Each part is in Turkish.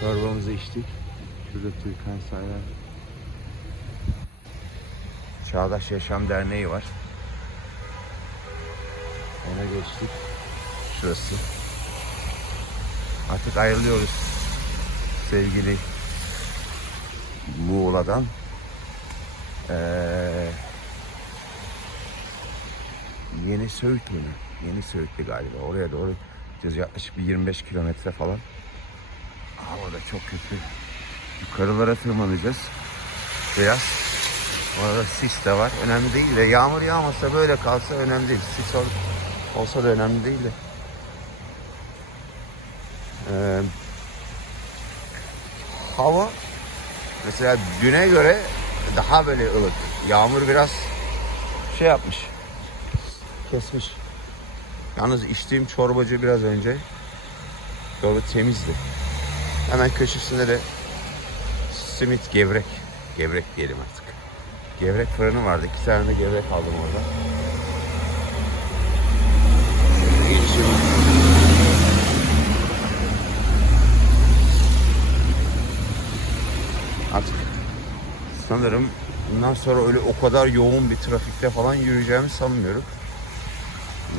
Çorbamızı içtik. Şurada Türkan Sayar. Çağdaş Yaşam Derneği var. Ona geçtik. Şurası. Artık ayrılıyoruz sevgili Muğla'dan. Ee, Yeni Söğüt mü? Yeni Söğüt'tü galiba. Oraya doğru. Yaklaşık bir 25 kilometre falan. Hava da çok kötü. Yukarılara tırmanacağız. Beyaz. Orada sis de var. Önemli değil de yağmur yağmasa böyle kalsa önemli değil. Sis ol- olsa da önemli değil de. Ee, hava mesela düne göre daha böyle ılık. Yağmur biraz şey yapmış. Kesmiş. Yalnız içtiğim çorbacı biraz önce çorba temizdi. Hemen köşesinde de simit gevrek. Gevrek diyelim artık. Gevrek fırını vardı. İki tane de gevrek aldım orada. Artık sanırım bundan sonra öyle o kadar yoğun bir trafikte falan yürüyeceğimi sanmıyorum.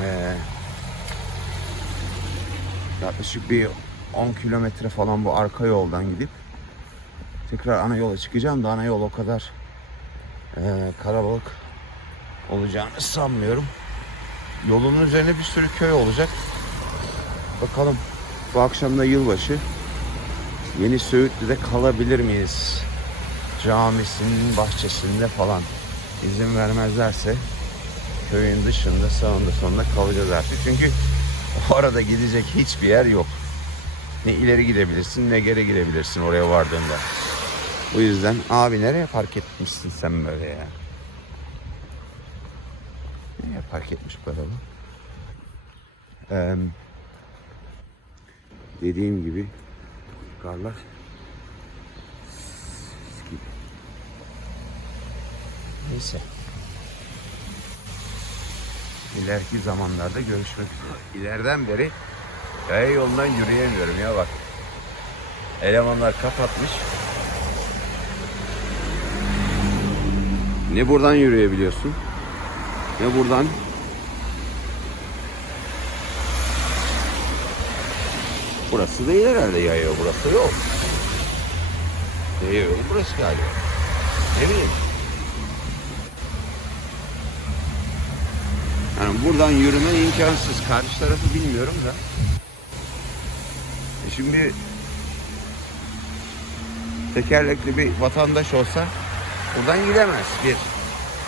Ee, yaklaşık bir 10 kilometre falan bu arka yoldan gidip tekrar ana yola çıkacağım da ana yol o kadar e, kalabalık olacağını sanmıyorum. Yolun üzerine bir sürü köy olacak. Bakalım bu akşam da yılbaşı. Yeni Söğütlü'de kalabilir miyiz? Camisinin bahçesinde falan izin vermezlerse köyün dışında sağında sonunda kalacağız artık. Çünkü orada gidecek hiçbir yer yok. Ne ileri gidebilirsin ne geri gidebilirsin oraya vardığında. Bu yüzden abi nereye park etmişsin sen böyle ya? Nereye park etmiş bu adamı? Ee, dediğim gibi karlar gibi. Neyse. İleriki zamanlarda görüşmek üzere. İleriden beri yaya yolundan yürüyemiyorum ya bak. Elemanlar kapatmış. Ne buradan yürüyebiliyorsun? Ne buradan? Burası değil herhalde yaya yol. Burası yok. Yaya yol burası galiba. Ne bileyim. Yani buradan yürüme imkansız. Karşı tarafı bilmiyorum da. Şimdi tekerlekli bir vatandaş olsa buradan gidemez. Bir.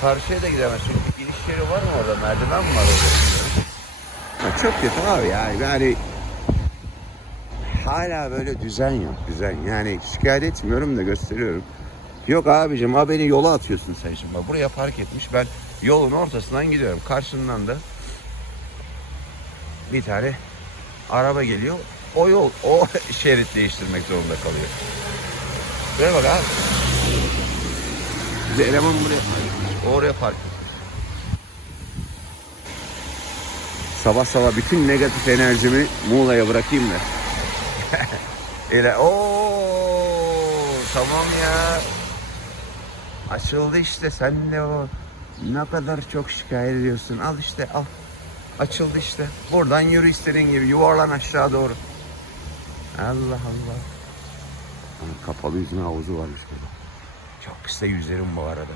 Karşıya da gidemez. Çünkü giriş yeri var mı orada? Merdiven mi var orada? Çok kötü abi ya. Yani hala böyle düzen yok. Düzen. Yani şikayet etmiyorum da gösteriyorum. Yok abicim ha beni yola atıyorsun sen şimdi. Buraya park etmiş. Ben yolun ortasından gidiyorum. Karşından da bir tane araba geliyor. O yol, o şerit değiştirmek zorunda kalıyor. Buraya bak abi. Bize eleman buraya park. O oraya park. Sabah sabah bütün negatif enerjimi Muğla'ya bırakayım da. Öyle ooo tamam ya. Açıldı işte sen de o ne kadar çok şikayet ediyorsun. Al işte al. Açıldı işte. Buradan yürü istediğin gibi yuvarlan aşağı doğru. Allah Allah. Aa, Kapalı yüzme havuzu varmış burada. Çok kısa yüzerim bu arada.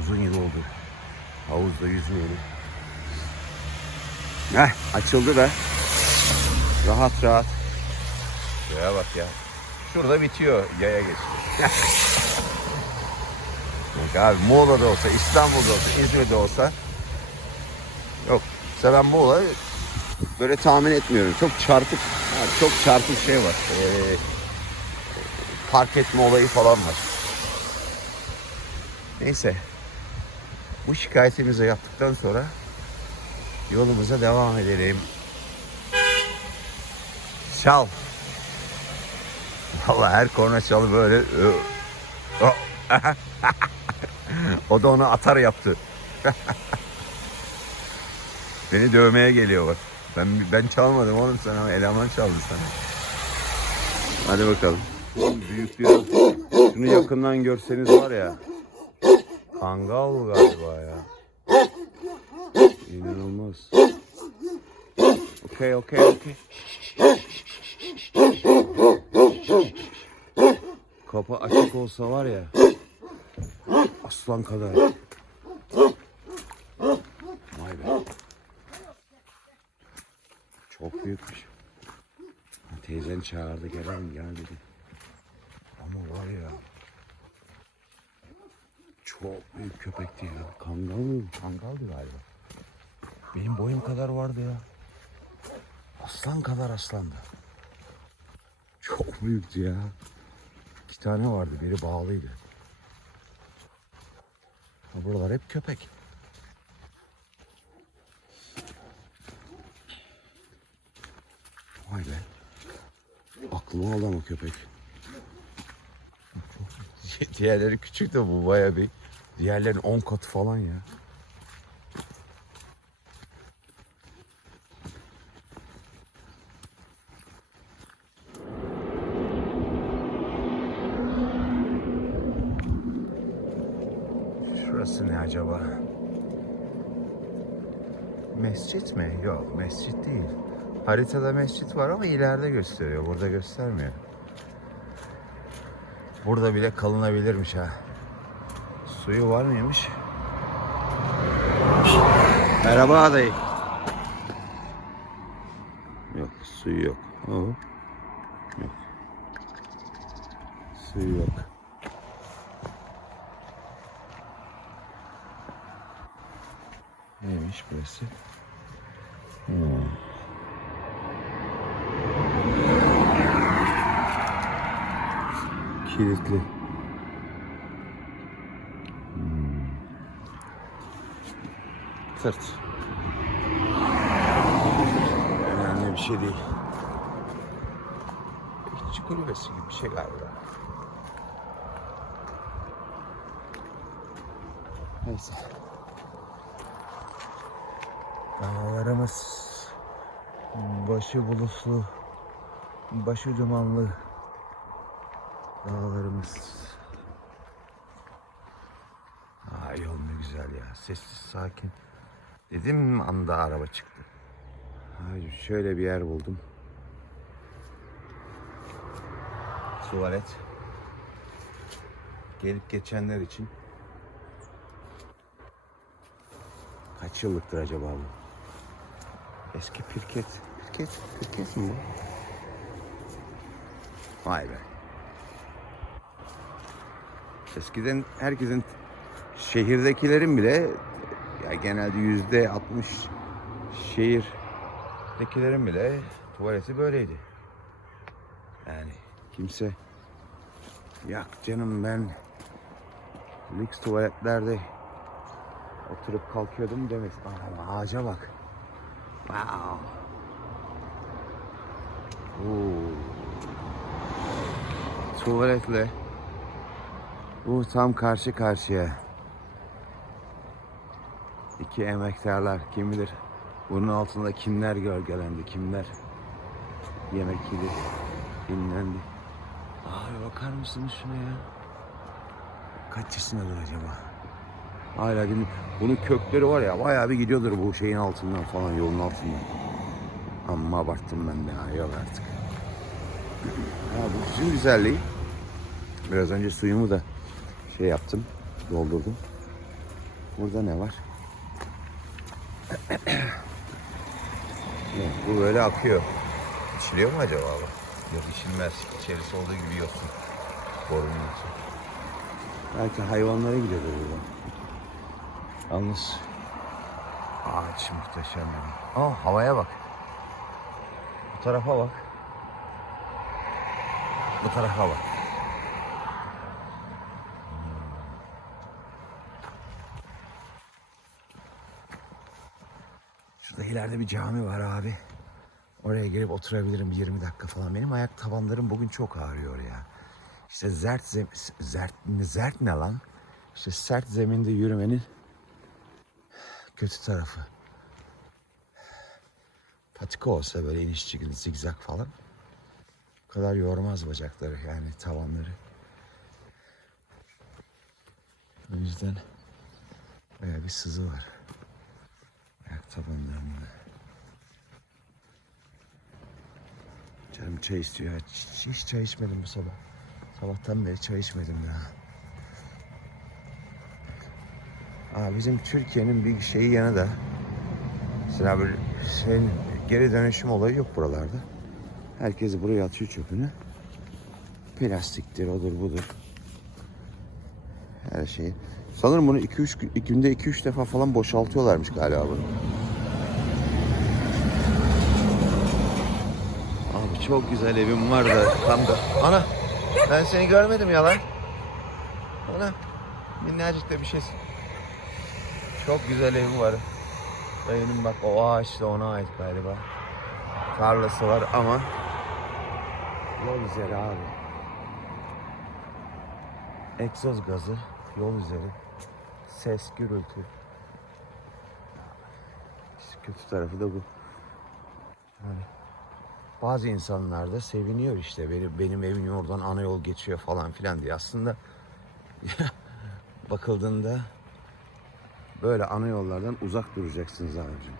Uzun yıl oldu. Havuzda yüzmeyeli. Heh açıldı da. Rahat rahat. Şuraya bak ya. Şurada bitiyor yaya geçti. Yok abi Muğla'da olsa, İstanbul'da olsa, İzmir'de olsa yok. Mesela ben Muğla'yı böyle tahmin etmiyorum. Çok çarpık, ha, çok çarpık şey var. Ee, park etme olayı falan var. Neyse. Bu şikayetimizi yaptıktan sonra yolumuza devam edelim. Çal. Vallahi her korna çalı böyle o da onu atar yaptı. Beni dövmeye geliyor bak. Ben ben çalmadım oğlum sana eleman çaldı sana. Hadi bakalım. Büyük diyor. Şunu yakından görseniz var ya. Kangal galiba ya. İnanılmaz. Okey okey okey. Kapı açık olsa var ya. Aslan kadar. Vay be. Çok büyükmüş. Teyzen çağırdı gelen gel dedi. Ama var ya. Çok büyük köpekti ya. Kangal mı? Kangaldı galiba. Benim boyum kadar vardı ya. Aslan kadar aslandı. Çok büyüktü ya. İki tane vardı. Biri bağlıydı. Buralar hep köpek. Aklıma aldı ama köpek. Diğerleri küçük de bu baya bir. Diğerlerin 10 katı falan ya. Şurası ne acaba? Mescit mi? Yok mescit değil. Haritada mescit var ama ileride gösteriyor. Burada göstermiyor. Burada bile kalınabilirmiş ha. Suyu var mıymış? Merhaba adayı. Yok suyu yok. Oo. Yok. Suyu yok. Neymiş burası? Hmm. Kilitli. Hmm. Önemli bir şey değil. Bekçi kulübesi gibi bir şey galiba. Neyse. Dağlarımız başı bulutlu, başı dumanlı dağlarımız. Aa, yol ne güzel ya. Sessiz sakin. Dedim anda araba çıktı. Hayır, şöyle bir yer buldum. Tuvalet. Gelip geçenler için. Kaç yıllıktır acaba bu? Eski pirket. Pirket, pirket mi bu? Vay be. Eskiden herkesin şehirdekilerin bile ya genelde yüzde 60 şehirdekilerin bile tuvaleti böyleydi. Yani kimse yak canım ben lüks tuvaletlerde oturup kalkıyordum demez. Aa, ağaca bak. Wow. Oo. Tuvaletle bu tam karşı karşıya. İki emektarlar kim bilir bunun altında kimler gölgelendi, kimler yemek yedi, dinlendi. Abi bakar mısınız şuna ya? Kaç yaşındadır acaba? Hala gün bunun kökleri var ya bayağı bir gidiyordur bu şeyin altından falan yolun altından. Amma abarttım ben de ha yok artık. Ha, bu güzelliği. Biraz önce suyumu da şey yaptım, doldurdum. Burada ne var? Evet, bu böyle akıyor. İçiliyor mu acaba bu? Yok içilmez. İçerisi olduğu gibi yosun. Borunun içi. Belki hayvanlara gidiyordur burada. Yalnız ağaç muhteşem yani. Aa havaya bak. Bu tarafa bak. Bu tarafa bak. İleride bir cami var abi. Oraya gelip oturabilirim 20 dakika falan. Benim ayak tabanlarım bugün çok ağrıyor ya. İşte zert zem zert zert ne lan? İşte sert zeminde yürümenin kötü tarafı. Patika olsa böyle iniş çıkın zigzag falan. Bu kadar yormaz bacakları yani tavanları. O yüzden bayağı bir sızı var. Tabanlarında. Canım çay istiyor. Hiç, hiç çay içmedim bu sabah. Sabahtan beri çay içmedim ya. Aa, bizim Türkiye'nin bir şeyi yanı da mesela böyle şeyin geri dönüşüm olayı yok buralarda. Herkes buraya atıyor çöpünü. Plastiktir, odur budur. Her şeyi. Sanırım bunu 2-3 gün, günde 2-3 defa falan boşaltıyorlarmış galiba bunu. Abi çok güzel evim var da tam da. Ana ben seni görmedim ya lan. Ana minnacık da bir şey. Çok güzel evim var. Dayının bak o ağaç da ona ait galiba. Tarlası var ama yol üzeri abi. Egzoz gazı yol üzeri. Ses, gürültü. İşte kötü tarafı da bu. Yani bazı insanlar da seviniyor işte benim, benim evim oradan ana yol geçiyor falan filan diye. Aslında bakıldığında böyle ana yollardan uzak duracaksınız abicim.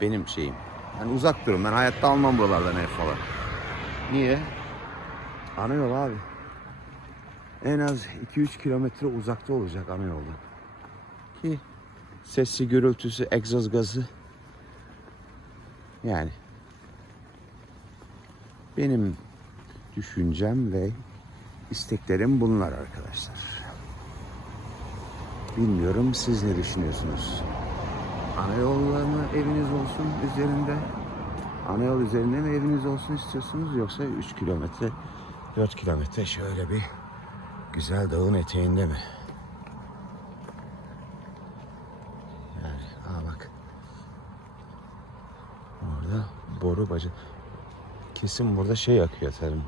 Benim şeyim. Yani uzak durun. Ben hayatta almam buralardan ev falan. Niye? Ana yol abi. En az 2-3 kilometre uzakta olacak ana yoldan. Ki sesi, gürültüsü, egzoz gazı. Yani benim düşüncem ve isteklerim bunlar arkadaşlar. Bilmiyorum siz ne düşünüyorsunuz? Ana yollar mı eviniz olsun üzerinde? Ana yol üzerinde mi eviniz olsun istiyorsunuz yoksa 3 kilometre 4 kilometre şöyle bir güzel dağın eteğinde mi? Yani aa bak. Orada boru bacı. Kesin burada şey yakıyor tarım.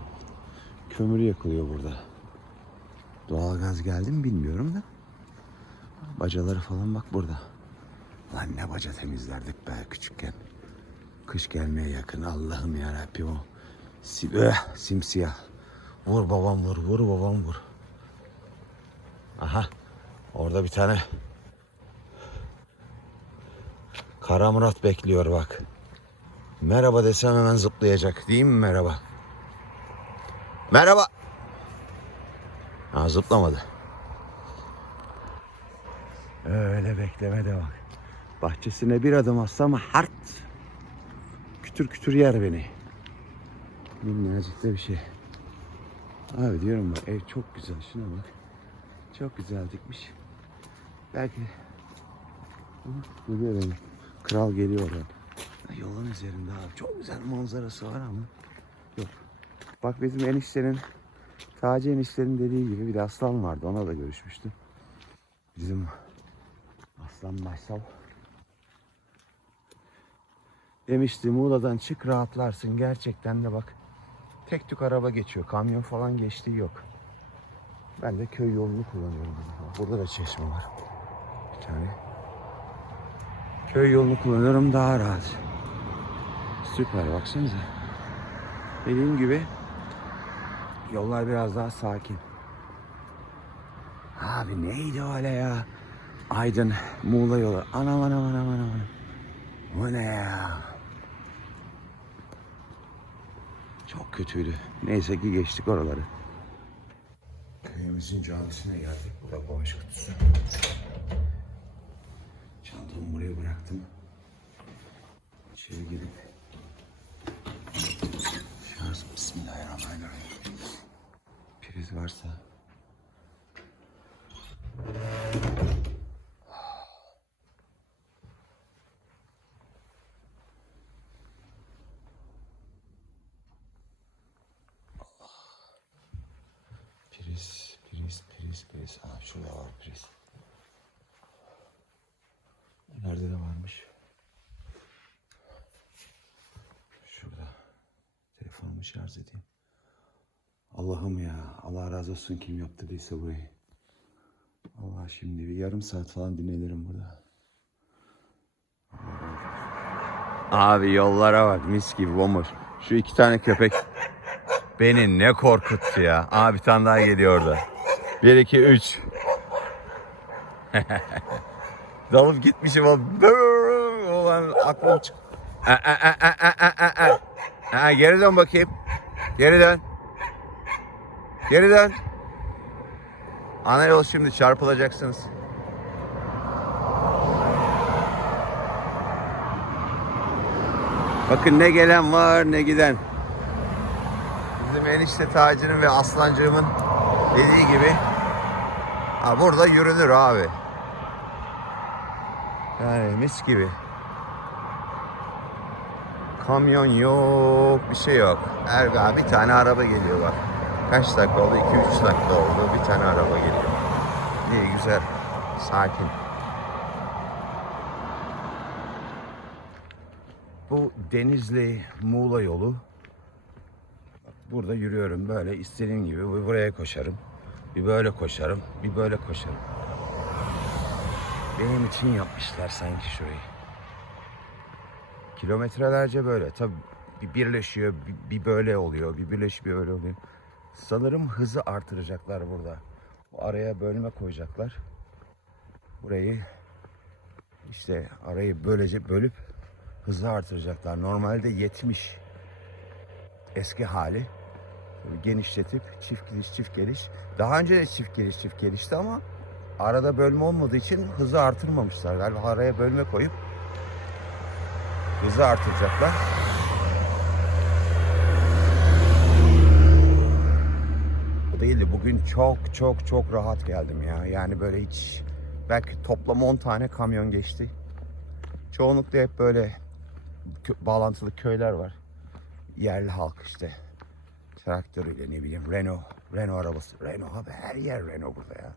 Kömür yakılıyor burada. Doğalgaz geldi mi bilmiyorum da. Bacaları falan bak burada. Lan ne baca temizlerdik be küçükken. Kış gelmeye yakın Allah'ım ya Rabbim o. Si öh, simsiyah. Vur babam vur, vur babam vur. Aha. Orada bir tane Kara Murat bekliyor bak. Merhaba desem hemen zıplayacak. Değil mi merhaba? Merhaba. Ha zıplamadı. Öyle bekleme de bak. Bahçesine bir adım atsam hart. Kütür kütür yer beni. Minnacık da bir şey. Abi diyorum bak ev çok güzel. Şuna bak. Çok güzel dikmiş. Belki benim. Kral geliyor oradan. Yolun üzerinde abi. Çok güzel manzarası var ama yok. Bak bizim eniştenin Taci eniştenin dediği gibi bir de aslan vardı. Ona da görüşmüştüm. Bizim aslan maşal. Demişti Muğla'dan çık rahatlarsın. Gerçekten de bak. Tek tük araba geçiyor. Kamyon falan geçtiği yok. Ben de köy yolunu kullanıyorum. Burada da çeşme var. Bir tane. Köy yolunu kullanıyorum daha rahat. Süper baksanıza. Dediğim gibi yollar biraz daha sakin. Abi neydi öyle ya? Aydın Muğla yolu. Anam anam anam anam. Bu ne ya? Çok kötüydü. Neyse ki geçtik oraları. Köyümüzün camisine geldik. Bu da bağış kutusu. Çantamı buraya bıraktım. İçeri girip şarj Bismillahirrahmanirrahim. Priz varsa Priz, priz, priz. Aa, şurada var priz. Nerede de varmış? Şurada. Telefonumu şarj edeyim. Allah'ım ya. Allah razı olsun kim yaptırdıysa burayı. Allah şimdi bir yarım saat falan dinlenirim burada. Abi yollara bak mis gibi bomboş. Şu iki tane köpek. Beni ne korkuttu ya. Aa bir tane daha geliyor orada. 1 2 3. Dalıp gitmişim o. Aklım çık. Aa, geri dön bakayım. Geri dön. Geri dön. Ana yol şimdi çarpılacaksınız. Bakın ne gelen var ne giden. Bizim enişte tacının ve aslancığımın dediği gibi ha burada yürünür abi. Yani mis gibi. Kamyon yok, bir şey yok. Erga bir tane araba geliyor bak. Kaç dakika oldu? 2-3 dakika oldu. Bir tane araba geliyor. İyi güzel. Sakin. Bu Denizli Muğla yolu. Burada yürüyorum böyle istediğim gibi buraya koşarım. Bir böyle koşarım. Bir böyle koşarım. Benim için yapmışlar sanki şurayı. Kilometrelerce böyle. Tabi bir birleşiyor, bir, böyle oluyor, bir birleşiyor, bir öyle oluyor. Sanırım hızı artıracaklar burada. Araya bölme koyacaklar. Burayı işte arayı böylece bölüp hızı artıracaklar. Normalde 70 eski hali. Genişletip çift gidiş çift geliş. Daha önce de çift geliş çift gelişti ama arada bölme olmadığı için hızı artırmamışlar. Galiba araya bölme koyup hızı artıracaklar. Değildi. Bugün çok çok çok rahat geldim ya. Yani böyle hiç belki toplam 10 tane kamyon geçti. Çoğunlukla hep böyle bağlantılı köyler var. Yerli halk işte. Traktörüyle ne bileyim Renault, Renault arabası. Renault abi her yer Renault burada ya.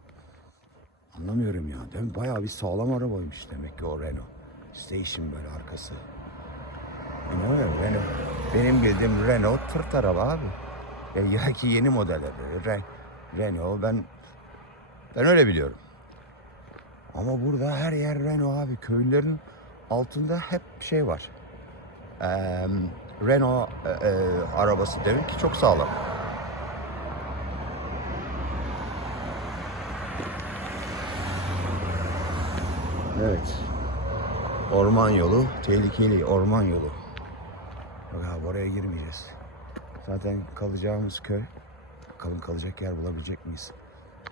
Anlamıyorum ya. Değil mi? Bayağı bir sağlam arabaymış demek ki o Renault. Station böyle arkası. İnanamıyorum Renault. Benim bildiğim Renault tırt araba abi. Ya, ya ki yeni modeller. Re, Renault ben ben öyle biliyorum. Ama burada her yer Renault abi. Köylerin altında hep şey var. Eee, Renault e, e, arabası demek ki çok sağlam. Evet. Orman yolu, tehlikeli orman yolu. Bak abi oraya girmeyeceğiz. Zaten kalacağımız köy. Bakalım kalacak yer bulabilecek miyiz?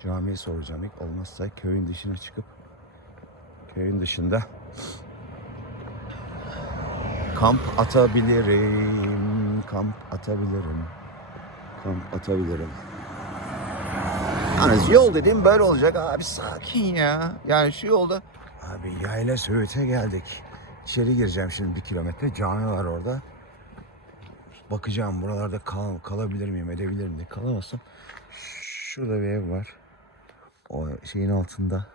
Camiye soracağım ilk. Olmazsa köyün dışına çıkıp köyün dışında kamp atabilirim. Kamp atabilirim. Kamp atabilirim. Yalnız yol dediğim böyle olacak abi sakin ya. Yani şu yolda abi yayla Söğüt'e geldik. İçeri gireceğim şimdi bir kilometre. Cami var orada. Bakacağım buralarda kal, kalabilir miyim edebilir miyim diye. Kalamazsam şurada bir ev var. O şeyin altında.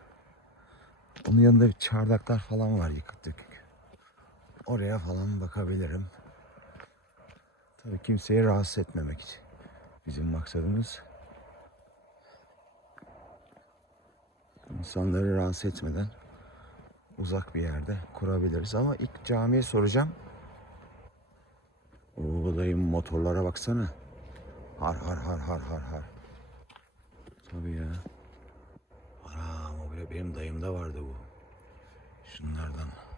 Onun yanında bir çardaklar falan var yıkık. Oraya falan bakabilirim. Tabii kimseyi rahatsız etmemek için. Bizim maksadımız insanları rahatsız etmeden uzak bir yerde kurabiliriz. Ama ilk camiye soracağım. Oo motorlara baksana. Har har har har har har. Tabii ya. Anam o bile benim dayımda vardı bu. Şunlardan.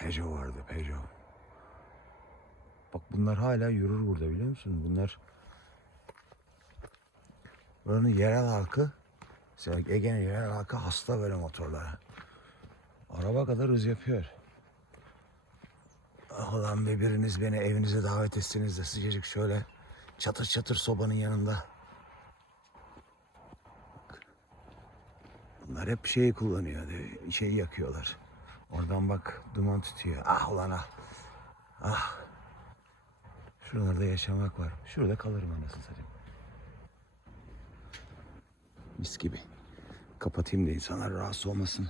Peugeot vardı Peugeot. Bak bunlar hala yürür burada biliyor musun? Bunlar buranın yerel halkı Ege'nin yerel halkı hasta böyle motorlara. Araba kadar hız yapıyor. Ah ulan be biriniz beni evinize davet etseniz de sıcacık şöyle çatır çatır sobanın yanında. Bunlar hep şey kullanıyor. de- Şey yakıyorlar. Oradan bak duman tutuyor. Ah ulan ah. Ah. Şuralarda yaşamak var. Şurada kalırım anasını satayım. Mis gibi. Kapatayım da insanlar rahatsız olmasın.